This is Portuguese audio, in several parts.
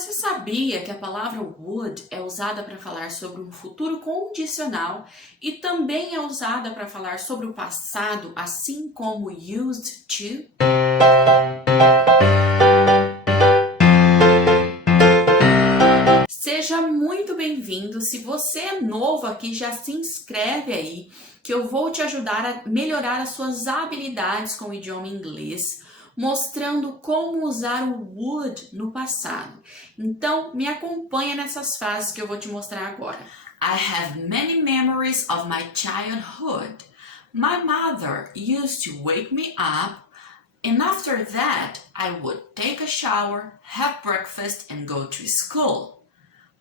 Você sabia que a palavra would é usada para falar sobre um futuro condicional e também é usada para falar sobre o passado, assim como used to? Seja muito bem-vindo. Se você é novo aqui, já se inscreve aí, que eu vou te ajudar a melhorar as suas habilidades com o idioma inglês, mostrando como usar o would no passado. Então, me acompanha nessas frases que eu vou te mostrar agora. I have many memories of my childhood. My mother used to wake me up, and after that, I would take a shower, have breakfast, and go to school.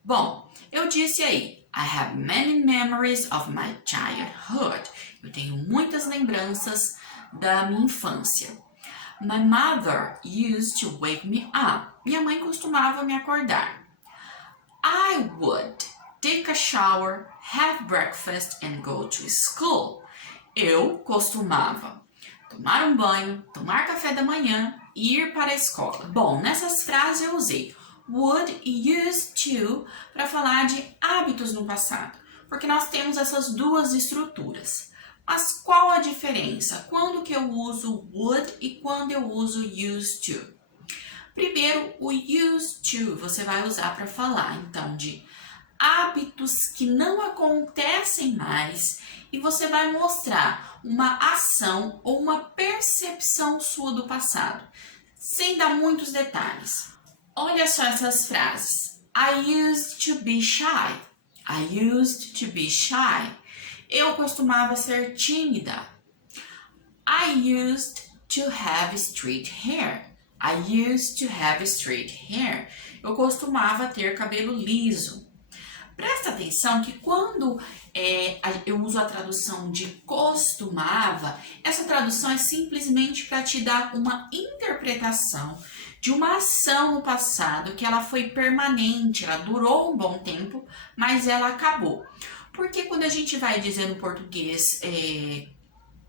Bom, eu disse aí, I have many memories of my childhood. Eu tenho muitas lembranças da minha infância. My mother used to wake me up. Minha mãe costumava me acordar. I would take a shower, have breakfast and go to school. Eu costumava tomar um banho, tomar café da manhã e ir para a escola. Bom, nessas frases eu usei would e used to para falar de hábitos no passado, porque nós temos essas duas estruturas. Mas qual a diferença? Quando que eu uso would e quando eu uso used to? Primeiro, o used to você vai usar para falar, então, de hábitos que não acontecem mais e você vai mostrar uma ação ou uma percepção sua do passado, sem dar muitos detalhes. Olha só essas frases. I used to be shy. I used to be shy. Eu costumava ser tímida. I used to have straight hair. I used to have straight hair. Eu costumava ter cabelo liso. Presta atenção que quando eu uso a tradução de costumava, essa tradução é simplesmente para te dar uma interpretação de uma ação no passado que ela foi permanente, ela durou um bom tempo, mas ela acabou. Porque quando a gente vai dizer no português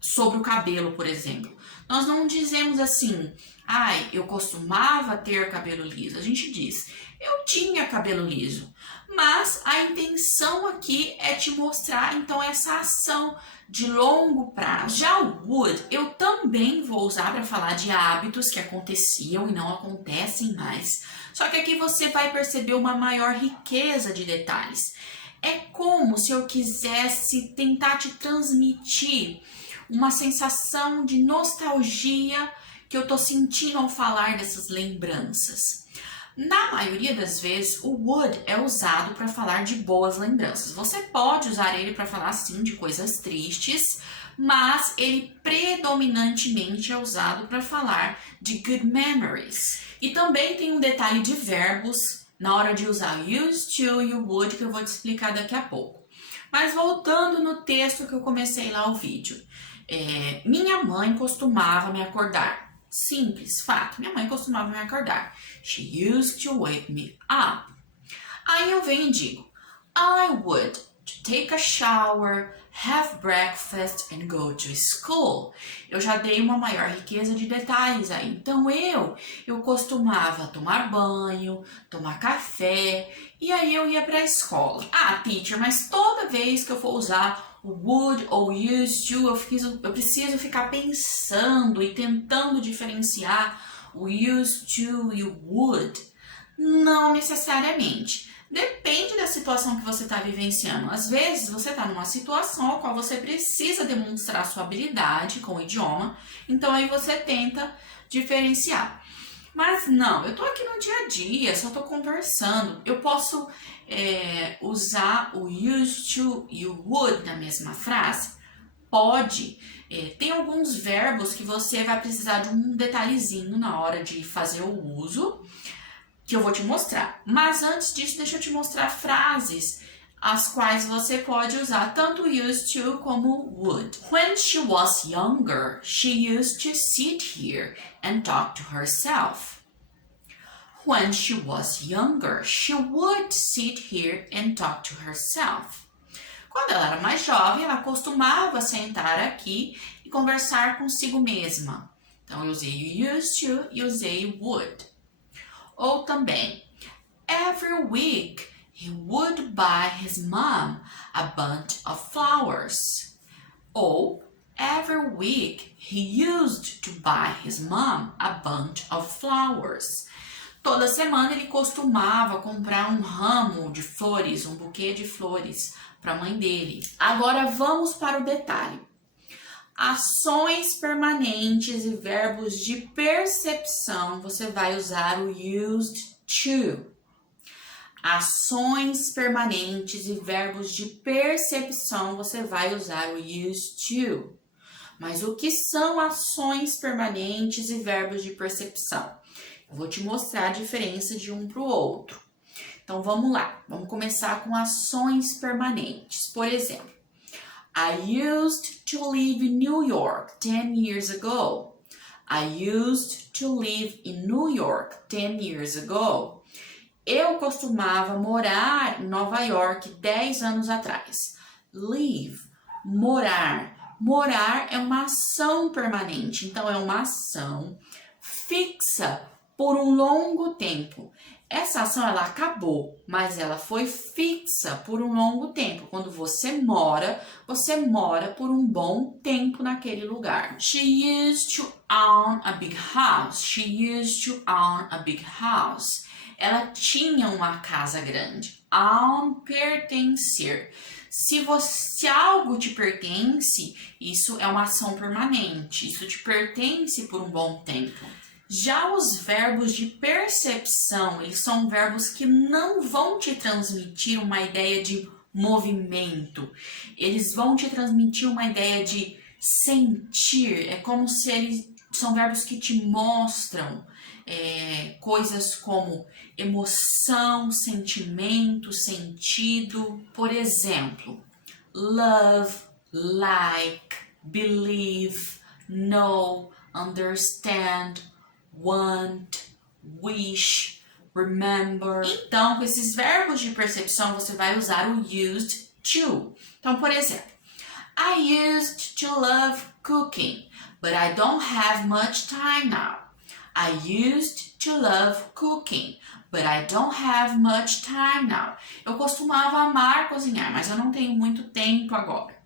sobre o cabelo, por exemplo, nós não dizemos assim, eu costumava ter cabelo liso. A gente diz, eu tinha cabelo liso. Mas a intenção aqui é te mostrar, então, essa ação de longo prazo. Já o would, eu também vou usar para falar de hábitos que aconteciam e não acontecem mais. Só que aqui você vai perceber uma maior riqueza de detalhes. É como se eu quisesse tentar te transmitir uma sensação de nostalgia que eu tô sentindo ao falar dessas lembranças. Na maioria das vezes, o would é usado para falar de boas lembranças. Você pode usar ele para falar, sim, de coisas tristes, mas ele predominantemente é usado para falar de good memories. E também tem um detalhe de verbos na hora de usar used to e o would, que eu vou te explicar daqui a pouco. Mas voltando no texto que eu comecei lá o vídeo. Minha mãe costumava me acordar. Simples, fato. Minha mãe costumava me acordar. She used to wake me up. Aí eu venho e digo, I would take a shower, have breakfast and go to school. Eu já dei uma maior riqueza de detalhes aí. Então eu costumava tomar banho, tomar café e aí eu ia para a escola. Teacher, mas toda vez que eu for usar o would ou used to, eu preciso ficar pensando e tentando diferenciar o used to e o would? Não necessariamente. Depende da situação que você está vivenciando. Às vezes, você está numa situação na qual você precisa demonstrar sua habilidade com o idioma, então aí você tenta diferenciar. Mas não, eu tô aqui no dia a dia, só tô conversando. Eu posso usar o used to e o would na mesma frase? Pode. Tem alguns verbos que você vai precisar de um detalhezinho na hora de fazer o uso, que eu vou te mostrar. Mas antes disso, deixa eu te mostrar frases as quais você pode usar tanto used to como would. When she was younger, she used to sit here and talk to herself. When she was younger, she would sit here and talk to herself. Quando ela era mais jovem, ela costumava sentar aqui e conversar consigo mesma. Então, eu usei used to e usei would. Ou também, Every week, he would buy his mom a bunch of flowers. Ou, every week, he used to buy his mom a bunch of flowers. Toda semana ele costumava comprar um ramo de flores, um buquê de flores para a mãe dele. Agora vamos para o detalhe. Ações permanentes e verbos de percepção, você vai usar o used to. Ações permanentes e verbos de percepção, você vai usar o used to. Mas o que são ações permanentes e verbos de percepção? Eu vou te mostrar a diferença de um para o outro. Então vamos lá, vamos começar com ações permanentes. Por exemplo, I used to live in New York 10 years ago. I used to live in New York 10 years ago. Eu costumava morar em Nova York 10 anos atrás. Live, morar. Morar é uma ação permanente, então é uma ação fixa por um longo tempo. Essa ação ela acabou, mas ela foi fixa por um longo tempo. Quando você mora por um bom tempo naquele lugar. She used to own a big house. She used to own a big house. Ela tinha uma casa grande. Own, pertencer. Se algo te pertence, isso é uma ação permanente. Isso te pertence por um bom tempo. Já os verbos de percepção, eles são verbos que não vão te transmitir uma ideia de movimento. Eles vão te transmitir uma ideia de sentir. É como se eles são verbos que te mostram coisas como emoção, sentimento, sentido. Por exemplo, love, like, believe, know, understand, want, wish, remember. Então, com esses verbos de percepção, você vai usar o used to. Então, por exemplo, I used to love cooking, but I don't have much time now. I used to love cooking, but I don't have much time now. Eu costumava amar cozinhar, mas eu não tenho muito tempo agora.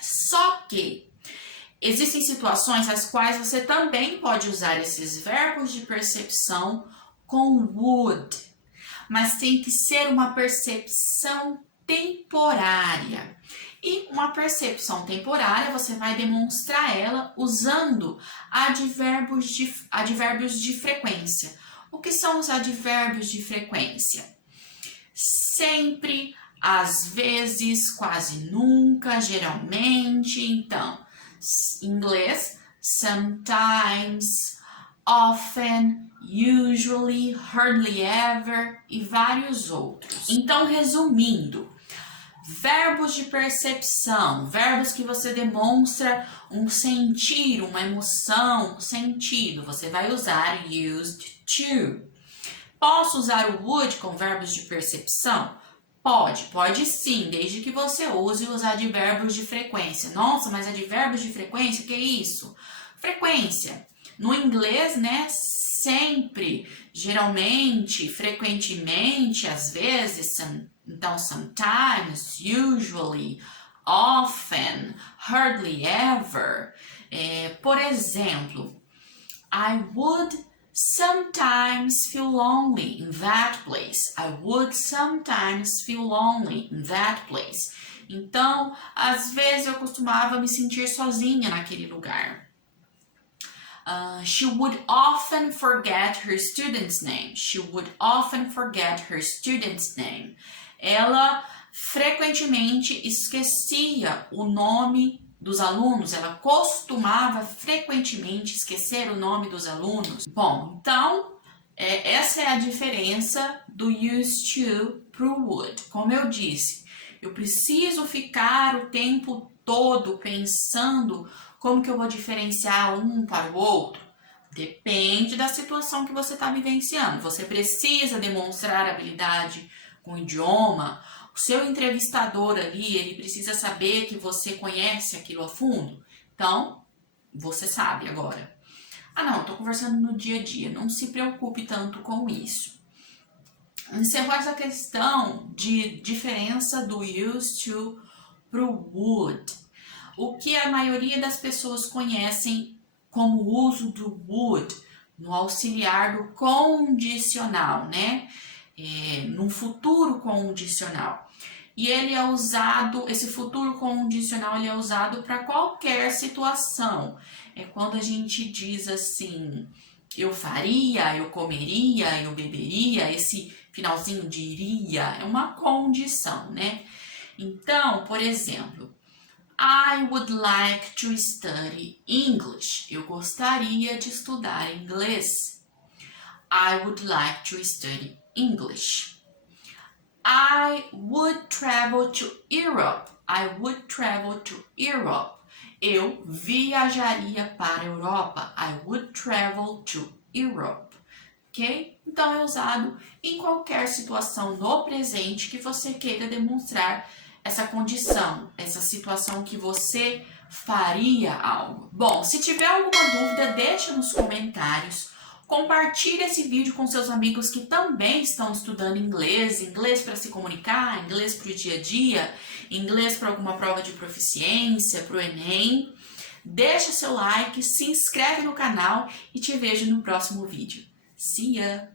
Só que existem situações nas quais você também pode usar esses verbos de percepção com would, mas tem que ser uma percepção temporária. E uma percepção temporária, você vai demonstrar ela usando advérbios de frequência. O que são os advérbios de frequência? Sempre, às vezes, quase nunca, geralmente. Então, em inglês, sometimes, often, usually, hardly ever e vários outros. Então, resumindo, verbos de percepção, verbos que você demonstra um sentir, uma emoção, um sentido. Você vai usar used to. Posso usar o would com verbos de percepção? Pode sim, desde que você use os advérbios de frequência. Nossa, mas advérbios de frequência, o que é isso? Frequência. No inglês, né? Sempre, geralmente, frequentemente, às vezes, então sometimes, usually, often, hardly ever. Por exemplo, I would sometimes feel lonely in that place. I would sometimes feel lonely in that place. Então, às vezes eu costumava me sentir sozinha naquele lugar. She would often forget her student's name. She would often forget her student's name. Ela frequentemente esquecia o nome dos alunos. Ela costumava frequentemente esquecer o nome dos alunos. Bom, então, essa é a diferença do used to pro would. Como eu disse, eu preciso ficar o tempo todo pensando como que eu vou diferenciar um para o outro. Depende da situação que você está vivenciando. Você precisa demonstrar habilidade com o idioma. O seu entrevistador ali, ele precisa saber que você conhece aquilo a fundo. Então, você sabe agora. Ah não, eu tô conversando no dia a dia. Não se preocupe tanto com isso. encerrou essa questão de diferença do used to pro would. O que a maioria das pessoas conhecem como uso do would no auxiliar do condicional, né? No futuro condicional. E ele é usado, esse futuro condicional ele é usado para qualquer situação. É quando a gente diz assim, eu faria, eu comeria, eu beberia, esse finalzinho de iria é uma condição, né? Então, por exemplo, I would like to study English. Eu gostaria de estudar inglês. I would like to study English. I would travel to Europe. I would travel to Europe. Eu viajaria para a Europa. I would travel to Europe. Ok? Então é usado em qualquer situação no presente que você queira demonstrar essa condição, essa situação que você faria algo. Bom, se tiver alguma dúvida, deixa nos comentários. Compartilhe esse vídeo com seus amigos que também estão estudando inglês, inglês para se comunicar, inglês para o dia a dia, inglês para alguma prova de proficiência, para o Enem. Deixa seu like, se inscreve no canal e te vejo no próximo vídeo. See ya!